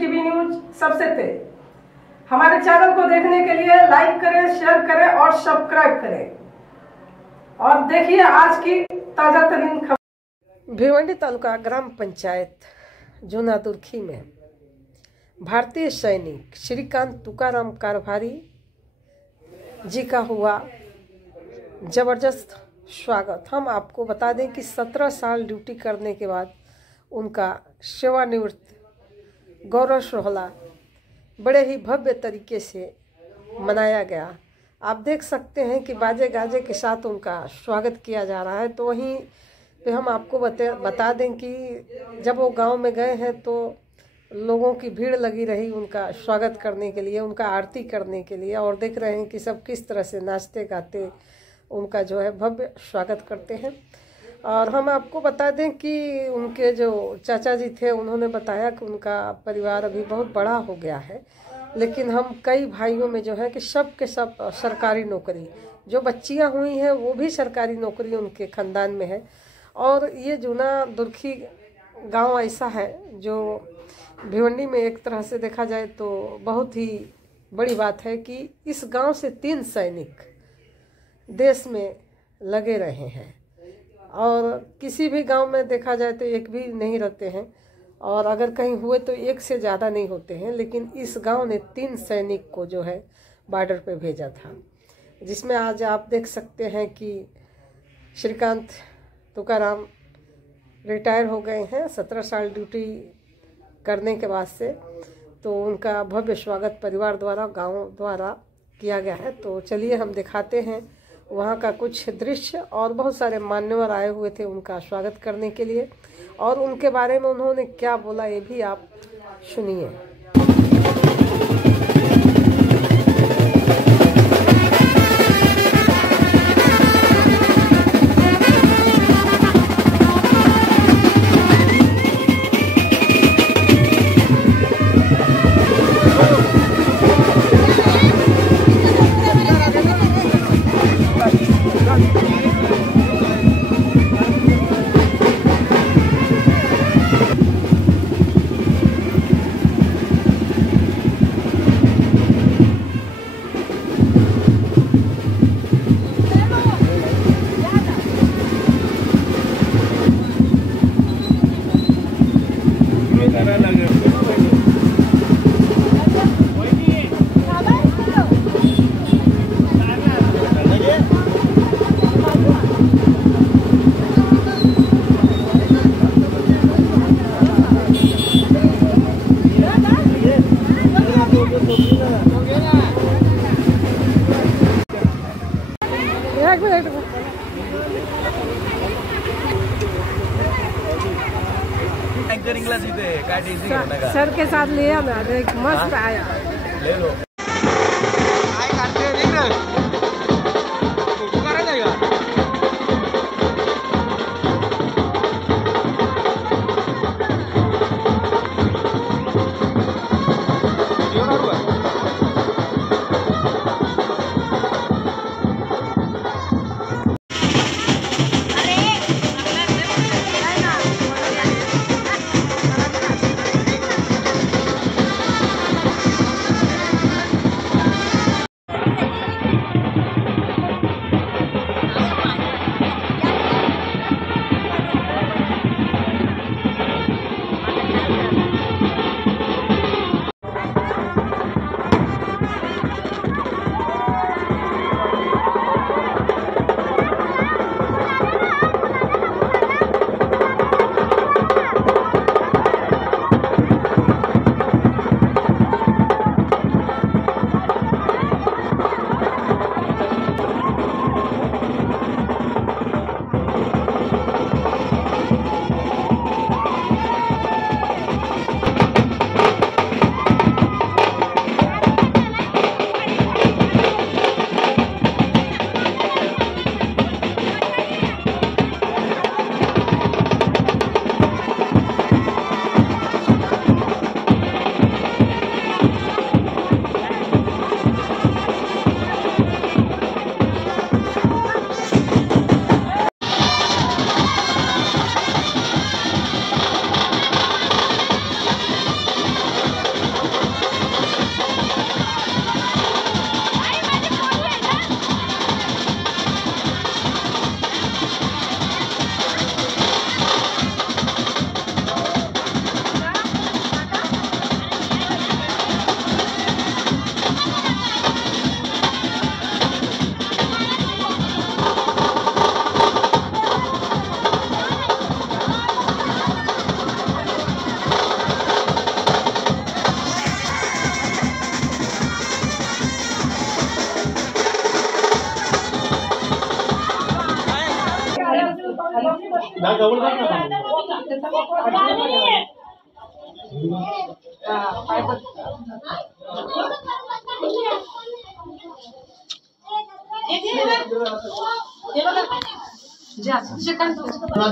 TV news सबसे तेज। हमारे चैनल को देखने के लिए लाइक करें, शेयर करें और सब्सक्राइब करें और देखिए आज की ताजा तरीन खबर। भिवंडी तालुका ग्राम पंचायत जूना दुर्खी में भारतीय सैनिक श्रीकांत तुकाराम कारभारी जी का हुआ जबरदस्त स्वागत। हम आपको बता दें कि 17 साल ड्यूटी करने के बाद उनका सेवानिवृत्त गौरव सोहला बड़े ही भव्य तरीके से मनाया गया। आप देख सकते हैं कि बाजे गाजे के साथ उनका स्वागत किया जा रहा है। तो वहीं पे हम आपको बता दें कि जब वो गांव में गए हैं तो लोगों की भीड़ लगी रही उनका स्वागत करने के लिए, उनका आरती करने के लिए। और देख रहे हैं कि सब किस तरह से नाचते गाते उनका जो है भव्य स्वागत करते हैं। और हम आपको बता दें कि उनके जो चाचा जी थे उन्होंने बताया कि उनका परिवार अभी बहुत बड़ा हो गया है, लेकिन हम कई भाइयों में जो है कि सब के सब सरकारी नौकरी, जो बच्चियां हुई हैं वो भी सरकारी नौकरी उनके ख़ानदान में है। और ये जूना दुर्खी गांव ऐसा है जो भिवंडी में एक तरह से देखा जाए तो बहुत ही बड़ी बात है कि इस गांव से 3 सैनिक देश में लगे रहे हैं और किसी भी गांव में देखा जाए तो एक भी नहीं रहते हैं, और अगर कहीं हुए तो एक से ज़्यादा नहीं होते हैं। लेकिन इस गांव ने 3 सैनिक को जो है बॉर्डर पे भेजा था, जिसमें आज आप देख सकते हैं कि श्रीकांत तुकाराम रिटायर हो गए हैं 17 साल ड्यूटी करने के बाद से। तो उनका भव्य स्वागत परिवार द्वारा, गाँव द्वारा किया गया है। तो चलिए हम दिखाते हैं वहाँ का कुछ दृश्य। और बहुत सारे मान्यवर आए हुए थे उनका स्वागत करने के लिए, और उनके बारे में उन्होंने क्या बोला ये भी आप सुनिए। सर के साथ लिया ना, मस्त आया, ले लो।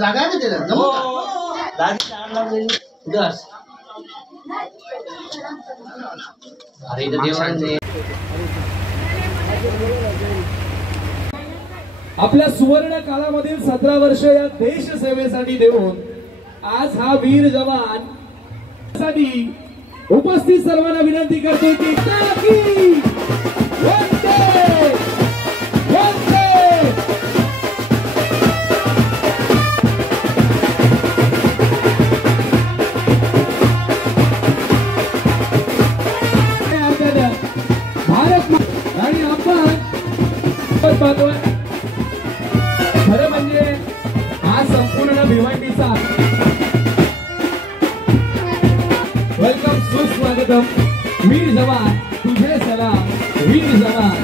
जागा आहे ना अरे आपल्या सुवर्ण काळामधील 17 वर्ष या देश सेवेसाठी देऊन आज हा वीर जवान साठी उपस्थित सर्वांना विनंती करतो की वंदे वंदे भारत आणि आपण पाहतोय खरं म्हणजे हा संपूर्ण भिवंडीचा वेलकम सुस्वागतम वीर जवान तुझे सलाम वीर जवान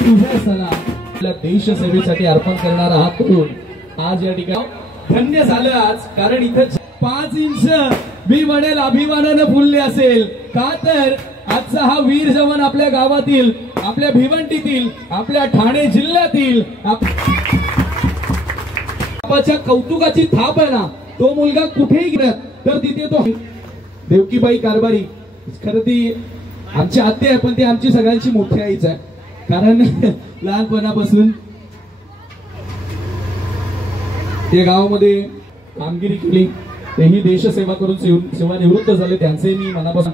तुझे सलाम आपल्या देश सेवेसाठी अर्पण करणारा हा तरुण आज या ठिकाणी धन्य झालं आज कारण इथे 5 इंच मी म्हणेल अभिमानानं फुलले असेल का तर आजचा हा वीर जवान आपल्या गावातील आपल्या भिवंडीतील आपल्या ठाणे जिल्ह्यातील बापाच्या कौतुकाची थाप आहे ना तो मुलगा कुठेही गेला तर तिथे तो देवकीबाई कारभारी खरं ती आमची आत्या आहे पण ती आमची सगळ्यांची मोठी आईच आहे कारण लहानपणापासून या गावामध्ये कामगिरी केली तेही देशसेवा करून सेवानिवृत्त झाले त्यांचे मी मनापासून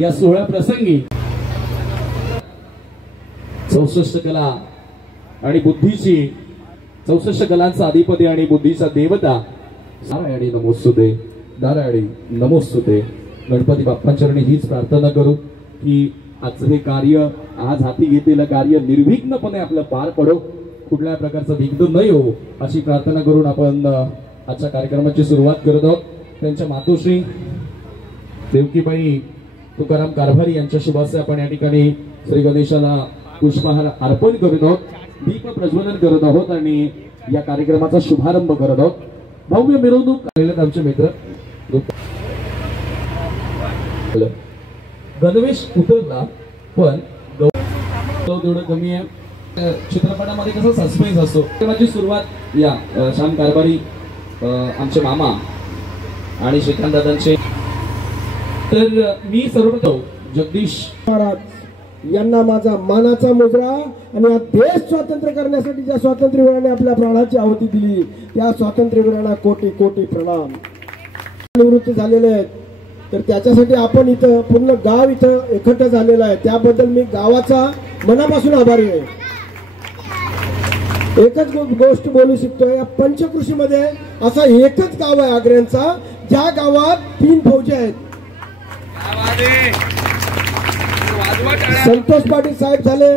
या सोहळ्या प्रसंगी 64 कला आणि बुद्धीची 64 कलांचा अधिपती आणि बुद्धीचा देवता नारायणी नमोस्तुते नारायणी नमोस्तुते गणपती बाप्पांचरणी हीच प्रार्थना करू की आजचं हे कार्य आज हाती घेतलेलं कार्य निर्विघ्नपणे आपलं पार पडो कुठल्या प्रकारचं विघ्न न येऊ अशी प्रार्थना करून आपण आजच्या कार्यक्रमाची सुरुवात करत आहोत त्यांच्या मातोश्री देवकीबाई तुकाराम कारभारी यांच्या शुभास्ते आपण या ठिकाणी श्री गणेशाला पुष्पहार अर्पण करत आहोत दीप प्रज्वलन करत आहोत आणि या कार्यक्रमाचा शुभारंभ करत आहोत भव्य मिरवणूक आलेले आमचे मित्र गणवेश उतरला पण तेवढं कमी आहे चित्रपटामध्ये कसं सस्पेन्स असतो त्याची सुरुवात या श्याम कारभारी आमचे मामा आणि श्रीकांत दादांचे तर मी सर्वप्रथम जगदीश महाराज यांना माझा मानाचा मुजरा आणि हा देश स्वातंत्र्य करण्यासाठी ज्या स्वातंत्र्यवीरांनी आपल्या प्राणाची आहुती दिली त्या स्वातंत्र्यवीरांना कोटी कोटी प्रणाम निवृत्त झालेले आहेत तर त्याच्यासाठी आपण इथं पूर्ण गाव इथं एकत्र झालेलं आहे त्याबद्दल मी गावाचा मनापासून आभारी आहे एकच गोष्ट बोलू शकतो या पंचकृषीमध्ये असा एकच गाव आहे आग्र्यांचा ज्या गावात 3 फौजी आहेत संतोष पाटील साहेब झाले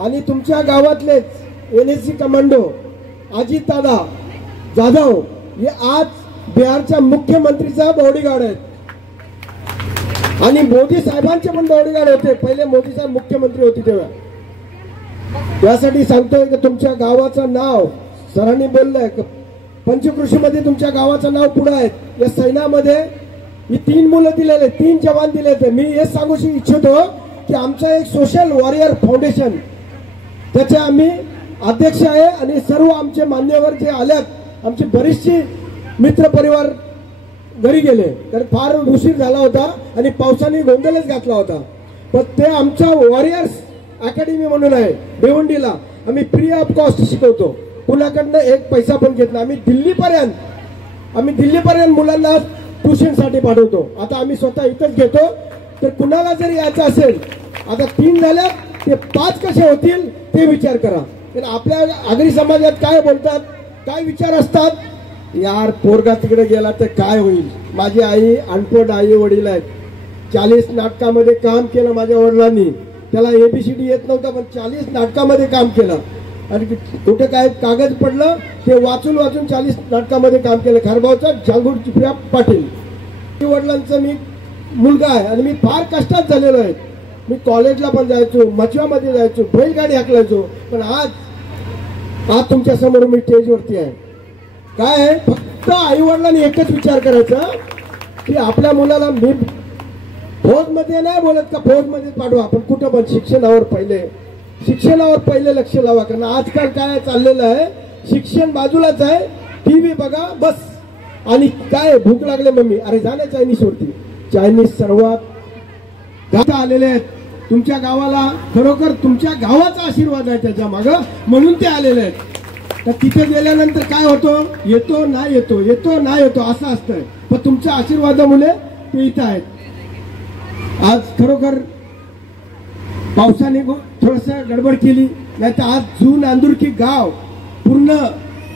आणि तुमच्या गावातलेच एनएससी कमांडो अजित दादा जाधव हे आज बिहारच्या मुख्यमंत्रीचा बॉडीगार्ड आहेत आणि मोदी साहेबांचे पण बॉडीगार्ड होते पहिले मोदी साहेब मुख्यमंत्री होते तेव्हा त्यासाठी सांगतोय की तुमच्या गावाचं नाव सरांनी बोललंय पंचकृषीमध्ये तुमच्या गावाचं नाव पुढे आहे या सैन्यामध्ये मी 3 मुलं दिलेले 3 जवान दिले मी हे सांगू इच्छितो की आमचं एक सोशल वॉरियर फाउंडेशन त्याचे आम्ही अध्यक्ष आहे आणि सर्व आमचे मान्यवर जे आल्यात आमचे बरेचसे मित्र परिवार घरी गेले तर फार उशीर झाला होता आणि पावसाने गोंधळच घातला होता पण ते आमचा वॉरियर्स अकॅडमी म्हणून आहे भिवंडीला आम्ही फ्री ऑफ कॉस्ट शिकवतो कुणाकडनं एक पैसा पण घेतला आम्ही दिल्लीपर्यंत मुलांना ट्युशनसाठी पाठवतो आता आम्ही स्वतः इथंच घेतो तर कुणाला जरी यायचं असेल आता 3 झाल्या ते 5 कसे होतील ते विचार करा तर आपल्या आगरी समाजात काय बोलतात काय विचार असतात यार पोरगा तिकडे गेला तर काय होईल माझी आई अनपढ आई वडील आहेत 40 नाटकामध्ये काम केलं माझ्या वडिलांनी त्याला एबीसीडी येत नव्हतं पण 40 नाटकामध्ये काम केलं आणि कुठे काय कागद पडलं ते वाचून 40 नाटकामध्ये काम केलं खारबावचा जांगूर चिपळ्या पाटील वडिलांचा मी मुलगा आहे आणि मी फार कष्टात झालेलो आहे मी कॉलेजला पण जायचो, मचव्यामध्ये जायचो, बैलगाडी हाकलायचो. पण आज तुमच्या समोर मी स्टेजवरती आहे. काय आहे, फक्त आईवडिलांनी एकच विचार करायचा की आपल्या मुलाला मी फौजमध्ये नाही बोलत का फौजमध्ये पाठवा, आपण कुठं पण शिक्षणावर पहिले लक्ष लावा. कारण आजकाल काय चाललेलं आहे, शिक्षण बाजूलाच आहे, टीव्ही बघा बस. आणि काय भूक लागले मम्मी, अरे झाले चायनीज वरती. चायनीज सर्वात गाता आलेले आहेत तुमच्या गावाला. खरोखर तुमच्या गावाचा आशीर्वाद आहे त्याच्या मागं, म्हणून ते आलेले आहेत. तर तिथे गेल्यानंतर काय होतं, येतो नाही येतो असं असतंय. पण तुमच्या आशीर्वादामुळे ते इथं आहेत. आज खरोखर पावसाने थोडस गडबड केली, नाही तर आज जून अंदुरकी गाव पूर्ण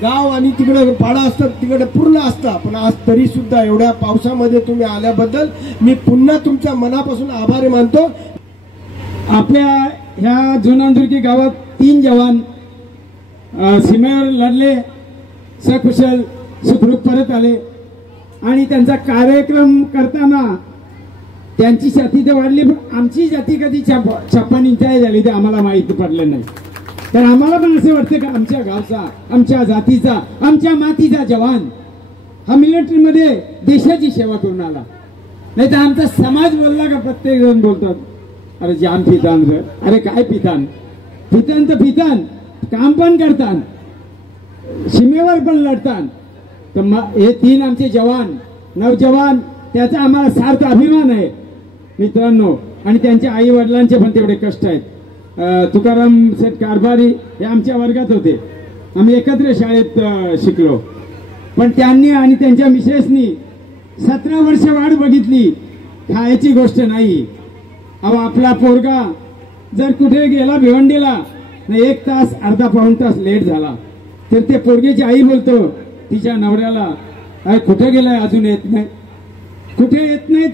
गाव आणि तिकडे पाडा असतात, तिकडे पूर्ण असतं. पण आज तरी सुद्धा एवढ्या पावसामध्ये तुम्ही आल्याबद्दल मी पुन्हा तुमच्या मनापासून आभारी मानतो. आपल्या ह्या जुनांदुर्गी गावात 3 जवान सीमेवर लढले, सकुशल सुखरूप परत आले. आणि त्यांचा कार्यक्रम करताना त्यांची जाती तर वाढली, पण आमची जाती कधी 56 इंचाची झाली ते आम्हाला माहिती पडलं नाही. तर आम्हाला पण असं वाटतं की आमच्या गावचा, आमच्या जातीचा, आमच्या मातीचा जवान हा मिलिटरीमध्ये देशाची सेवा करून आला. नाही तर आमचा समाज बोलला का प्रत्येक जण बोलतात, अरे जाम पितान रे, अरे काय पितान, पितान तर पितान, काम पण करतान, सीमेवर पण लढतान. तर हे 3 आमचे जवान, नवजवान, त्याचा आम्हाला सार्थ अभिमान आहे मित्रांनो. आणि त्यांच्या आई वडिलांचे पण तेवढे कष्ट आहेत. तुकाराम सेठ कारभारी हे आमच्या वर्गात होते, आम्ही एकत्र शाळेत शिकलो. पण त्यांनी आणि त्यांच्या मिसेसनी 17 वर्ष वाट बघितली. खायची गोष्ट नाही. अहो आपला पोरगा जर कुठे गेला भिवंडीला, 1 तास अर्धा पाऊण तास लेट झाला तर ते पोरगेची आई बोलतो तिच्या नवऱ्याला, अरे कुठे गेलाय, अजून येत नाही, कुठे येत नाही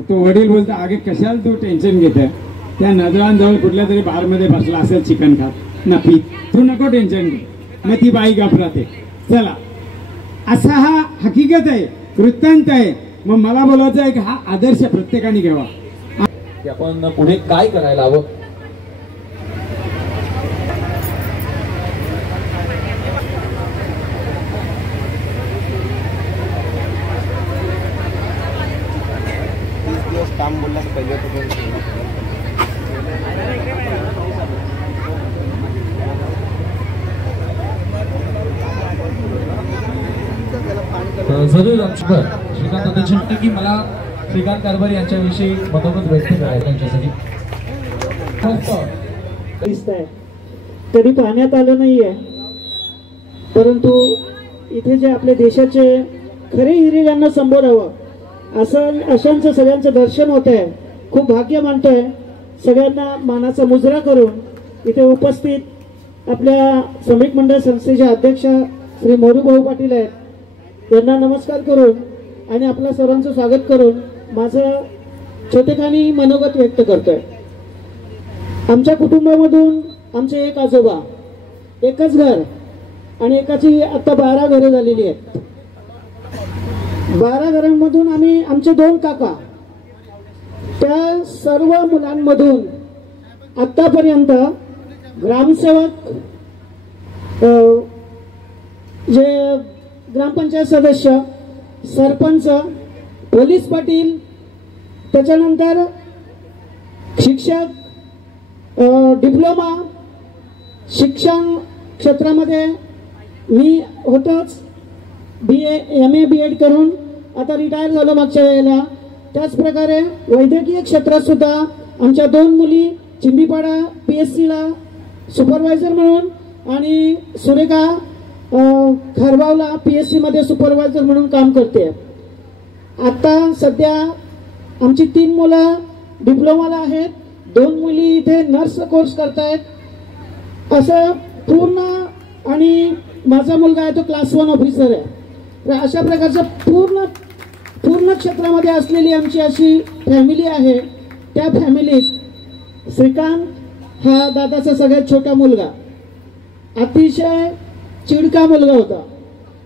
तो वडील बोलतो, अगे कशाला तू टेन्शन घेत, त्या नजरांजवळ कुठल्या तरी बारमध्ये बसला असेल चिकन खात ना, पी, तू नको टेन्शन घे. मग ती बाई घाबरते. चला, असा हा हकीकत आहे, वृत्तांत आहे. मग मला बोलायचं आहे की हा आदर्श प्रत्येकाने घ्यावा. आपण पुढे काय करायला हवं. काम बोलला पहिले जरूर श्रीकांत अध्यक्ष म्हणते की मला श्रीकांत कारभारी यांच्याविषयी मतभेद व्यक्त करायचं त्यांच्यासाठी. कधी पाहण्यात आलं नाहीये, परंतु इथे जे आपल्या देशाचे खरे हिरे ज्यांना संबोधावं अशांचं सगळ्यांचं दर्शन होत आहे. खूप भाग्य मानतोय. सगळ्यांना मानाचा मुजरा करून इथे उपस्थित आपल्या श्रमिक मंडळ संस्थेचे अध्यक्ष श्री मोरूभाऊ पाटील आहेत, त्यांना नमस्कार करून आणि आपल्या सर्वांचं स्वागत करून माझं छोटेखानी मनोगत व्यक्त करतोय. आमच्या कुटुंबामधून आमचे 1 आजोबा, एकच घर आणि एकाची आता 12 घरं झालेली आहेत. 12 घरांमधून आम्ही आमचे 2 काका, त्या सर्व मुलांमधून आतापर्यंत ग्रामसेवक, जे ग्रामपंचायत सदस्य, सरपंच, पोलीस पाटील, त्याच्यानंतर शिक्षक, डिप्लोमा शिक्षण क्षेत्रामध्ये मी होतोच. BA MA BEd करून आता रिटायर झालो मागच्या वेळेला. त्याचप्रकारे वैद्यकीय क्षेत्रात सुद्धा आमच्या 2 मुली चिंबीपाडा PSCला सुपरवायझर म्हणून आणि सुरेखा खरबावला PSC मध्ये सुपरवायझर म्हणून काम करते. आता सध्या आमची 3 मुलं डिप्लोमाला आहेत, 2 मुली इथे नर्स कोर्स करतायत. असं पूर्ण, आणि माझा मुलगा आहे तो क्लास 1 ऑफिसर आहे. तर अशा प्रकारचं पूर्ण क्षेत्रामध्ये असलेली आमची अशी फॅमिली आहे. त्या फॅमिलीत श्रीकांत हा दादाचा सगळ्यात छोटा मुलगा, अतिशय चिडका मुलगा होता.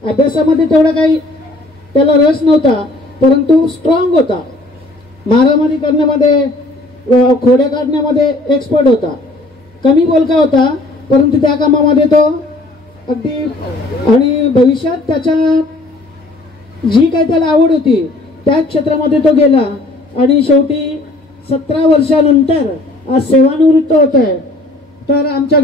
अभ्यासामध्ये तेवढा काही त्याला रस नव्हता, परंतु स्ट्रॉंग होता. मारामारी करण्यामध्ये खोड्या काढण्यामध्ये एक्सपर्ट होता, कमी बोलका होता, परंतु त्या कामामध्ये तो अगदी, आणि भविष्यात त्याच्या जी काही त्याला आवड होती त्या क्षेत्रामध्ये तो गेला आणि शेवटी 17 वर्षानंतर आज सेवानिवृत्त होत आहे. तर आमच्या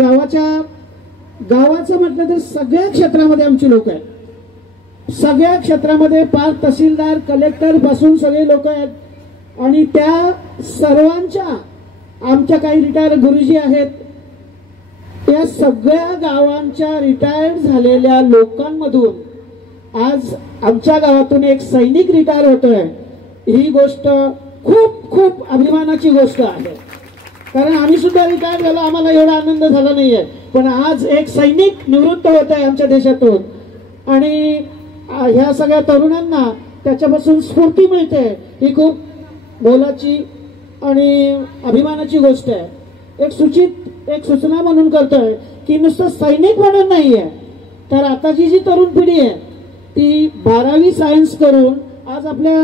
गावाचं म्हटलं तर सगळ्या क्षेत्रामध्ये आमची लोक आहेत, सगळ्या क्षेत्रामध्ये पार तहसीलदार कलेक्टर पासून सगळे लोक आहेत. आणि त्या सर्वांच्या आमच्या काही रिटायर गुरुजी आहेत, त्या सगळ्या गावांच्या रिटायर्ड झालेल्या लोकांमधून आज आमच्या गावातून एक सैनिक रिटायर होतोय. ही गोष्ट खूप खूप अभिमानाची गोष्ट आहे, कारण आम्ही सुद्धा रिटायर झालो, आम्हाला एवढा आनंद झाला नाहीये, पण आज एक सैनिक निवृत्त होत आहे आमच्या देशातून. आणि ह्या सगळ्या तरुणांना त्याच्यापासून स्फूर्ती मिळते, ही खूप मोलाची आणि अभिमानाची गोष्ट आहे. एक सूचना म्हणून करतोय की नुसतं सैनिक म्हणून नाहीये, तर आताची जी तरुण पिढी आहे ती 12वी सायन्स करून आज आपल्या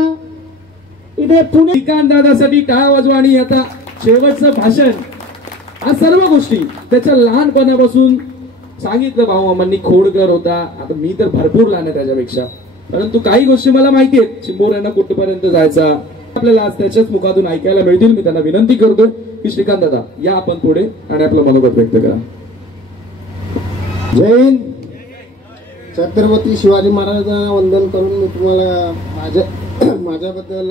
इथे पुणे. श्रीकांत दादासाठी टाळ वाजवा. आणि आता शेवटचं भाषण, हा सर्व गोष्टी त्याच्या लहानपणापासून सांगितलं. भाऊमामांनी खोडकर होता, आता मी तर भरपूर लहान आहे त्याच्यापेक्षा, परंतु काही गोष्टी मला माहिती आहेत. चिंबोऱ्यांना कुठपर्यंत जायचा आपल्याला आज त्याच्याच मुखातून ऐकायला मिळतील. मी त्यांना विनंती करतोय की श्रीकांत दादा या आपण पुढे आणि आपलं मनोगत व्यक्त करा. जय हिंद. छत्रपती शिवाजी महाराजांना वंदन करून मी तुम्हाला माझ्याबद्दल,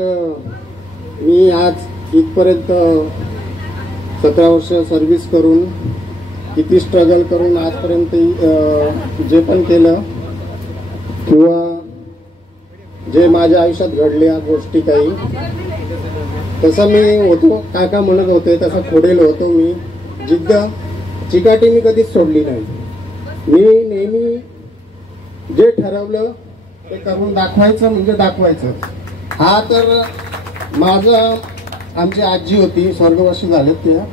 मी आज इथपर्यंत 17 वर्ष सर्व्हिस करून किती स्ट्रगल करून आजपर्यंत जे पण केलं किंवा जे माझ्या आयुष्यात घडल्या गोष्टी काही, तसं मी होतो. काका म्हणत होते तसं खोडेल होतो मी. जिद्द चिकाटी मी कधीच सोडली नाही. मी नेहमी जे ठरवलं ते करून दाखवायचं म्हणजे दाखवायचं. हा तर माझा, आमची आजी होती स्वर्गवासी झालेत त्या,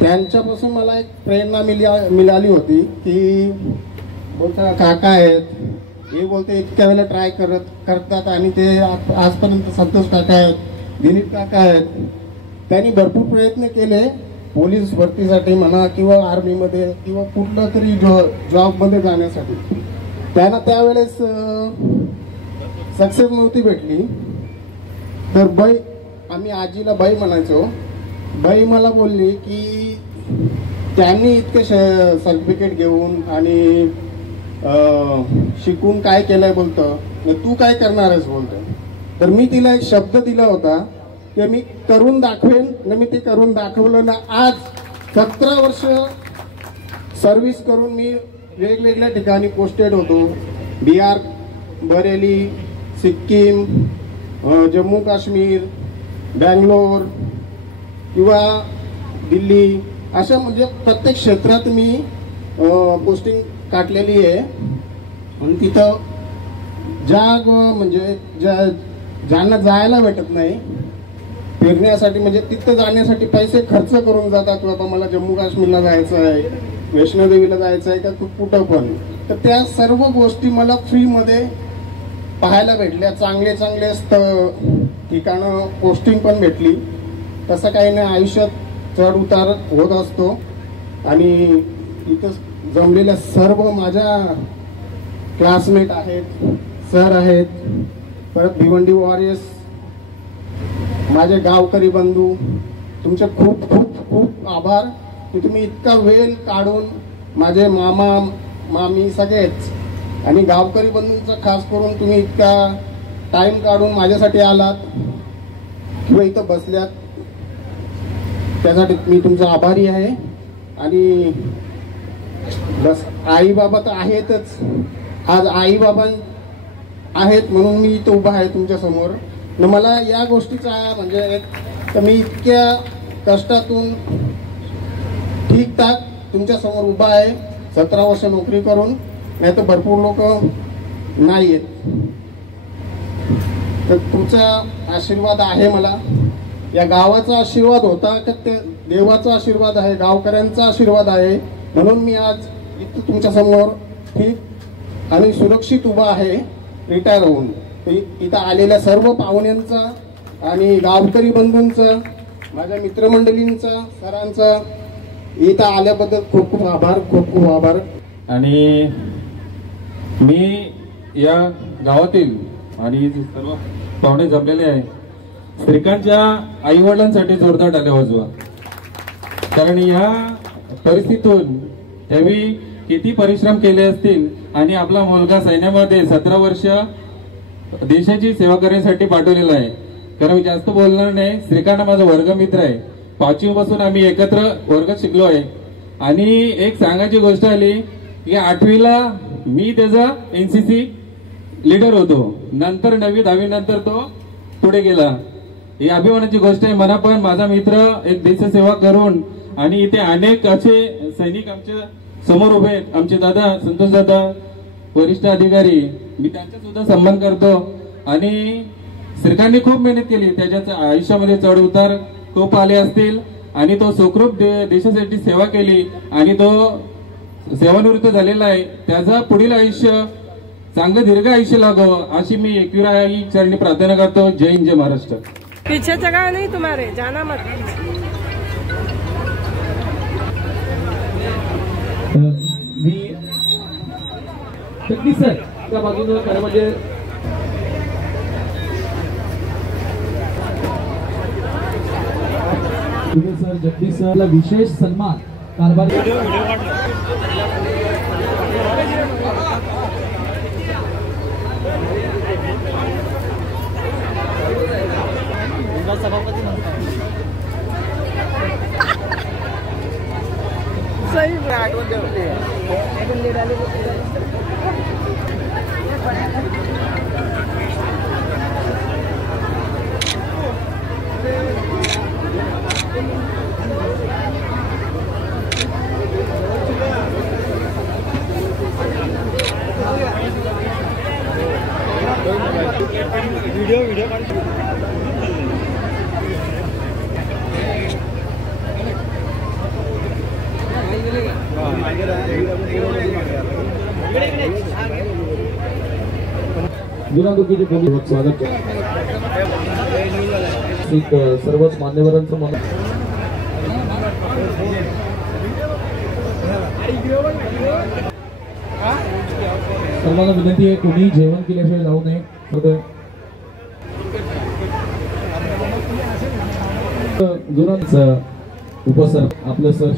त्यांच्यापासून मला एक प्रेरणा मिळाली होती की बोलता काका आहेत, हे बोलते इतक्या वेळेला ट्राय करतात आणि ते आजपर्यंत संतोष काका आहेत, दिलीप काका आहेत, त्यांनी भरपूर प्रयत्न केले पोलीस भरतीसाठी म्हणा किंवा आर्मीमध्ये किंवा कुठला तरी जॉबमध्ये जाण्यासाठी. त्यांना त्यावेळेस सक्सेस नव्हती भेटली. तर बाई, आम्ही आजीला बाई म्हणायचो, बाई मला बोलली की त्यांनी इतके सर्टिफिकेट घेऊन आणि शिकून काय केलंय बोलतं, तू काय करणार आहेस बोलतो. तर मी तिला एक शब्द दिला होता की मी करून दाखवेन, मी ते करून दाखवलं ना. आज 17 वर्ष सर्व्हिस करून मी वेगवेगळ्या ठिकाणी पोस्टेड होतो. बिहार, बरेली, सिक्कीम, जम्मू काश्मीर, बँगलोर किंवा दिल्ली, अशा म्हणजे प्रत्येक क्षेत्रात मी पोस्टिंग काढलेली आहे. आणि तिथं म्हणजे ज्यांना जायला भेटत नाही फिरण्यासाठी, म्हणजे तिथं जाण्यासाठी पैसे खर्च करून जातात, बाबा मला जम्मू काश्मीरला जायचं आहे, वैष्णोदेवीला जायचं आहे का कुठं पण, तर त्या सर्व गोष्टी मला फ्रीमध्ये पाहायला भेटल्या. चांगले चांगले ठिकाणं पोस्टिंग पण भेटली. तसं काही नाही, आयुष्यात चढ उतार होत असतो. आणि इथं जमलेल्या सर्व माझ्या क्लासमेट आहेत, सर आहेत, परत भिवंडी वॉरियर्स, माझे गावकरी बंधू, तुमचे खूप खूप खूप आभार की तुम्ही इतका वेळ काढून, माझे मामा मामी सगळेच आणि गावकरी बंधूंचा खास करून तुम्ही इतका टाइम काढून माझ्यासाठी आलात किंवा इथं बसल्यात, त्यासाठी मी तुमचा आभारी आहे. आणि बस, आई बाबा तर आहेतच, आज आई बाबा आहेत म्हणून मी इथं उभा आहे तुमच्या समोर. मला या गोष्टीचा म्हणजे तर मी इतक्या कष्टातून ठीकठाक तुमच्या समोर उभा आहे, 17 वर्ष नोकरी करून, नाही तर भरपूर लोक नाही आहेत. तर तुमचा आशीर्वाद आहे मला, या गावाचा आशीर्वाद होता का ते देवाचा आशीर्वाद आहे, गावकऱ्यांचा आशीर्वाद आहे, म्हणून मी आज इथं तुमच्या समोर ठीक आणि सुरक्षित उभा आहे रिटायर होऊन. इथं आलेल्या सर्व पाहुण्यांचा आणि गावकरी बंधूंचं माझ्या मित्रमंडळींचा सरांचा इथं आल्याबद्दल खूप खूप आभार, खूप खूप आभार. आणि मी या गावातील आणि सर्व पाहुणे जमलेले आहे, श्रीकांतच्या आई वडिलांसाठी जोरदार टाळ्या वाजवा. कारण या परिस्थितीतून त्यांनी किती परिश्रम केले असतील आणि आपला मुलगा सैन्यामध्ये 17 वर्ष देशाची सेवा करण्यासाठी पाठवलेला आहे. कारण मी जास्त बोलणार नाही. श्रीकांत माझा वर्गमित्र आहे, 5वी पासून आम्ही एकत्र वर्गात शिकलो आहे. आणि एक सांगायची गोष्ट आली की 8वीला मी त्याचा NCC लीडर होतो, नंतर 9वी 10वी नंतर तो पुढे गेला. ही अभिमानाची गोष्ट आहे. मला पण माझा मित्र एक देशसेवा करून आणि इथे अनेक असे सैनिक आमच्या समोर उभे आहेत. आमचे दादा संतोष दादा वरिष्ठ अधिकारी, मी त्यांचा सुद्धा सन्मान करतो. आणि श्रीकांतने खूप मेहनत केली, त्याच्या आयुष्यामध्ये चढ उतार खूप आले असतील आणि तो सुखरूप देशासाठी सेवा केली आणि तो सेवानिवृत्त झालेला आहे. त्याचा पुढील आयुष्य चांगलं दीर्घ आयुष्य लागावं अशी मी एकविराई चरणी प्रार्थना करतो. जय हिंद, जय महाराष्ट्र. पीछे जगह नहीं तुम्हारे, जाना मत. मी जगदीश सर त्या बाजूने खरं म्हणजे सर जगदीश सरला विशेष सन्मान कारभारी सही व्हिडिओ निवडणुकीचे खूप स्वागत. सर्वच मान्यवरांचं मन सर्वांना विनंती आहे कोणी जेवण केल्याशिवाय जाऊ नये. उपसर आपलं सर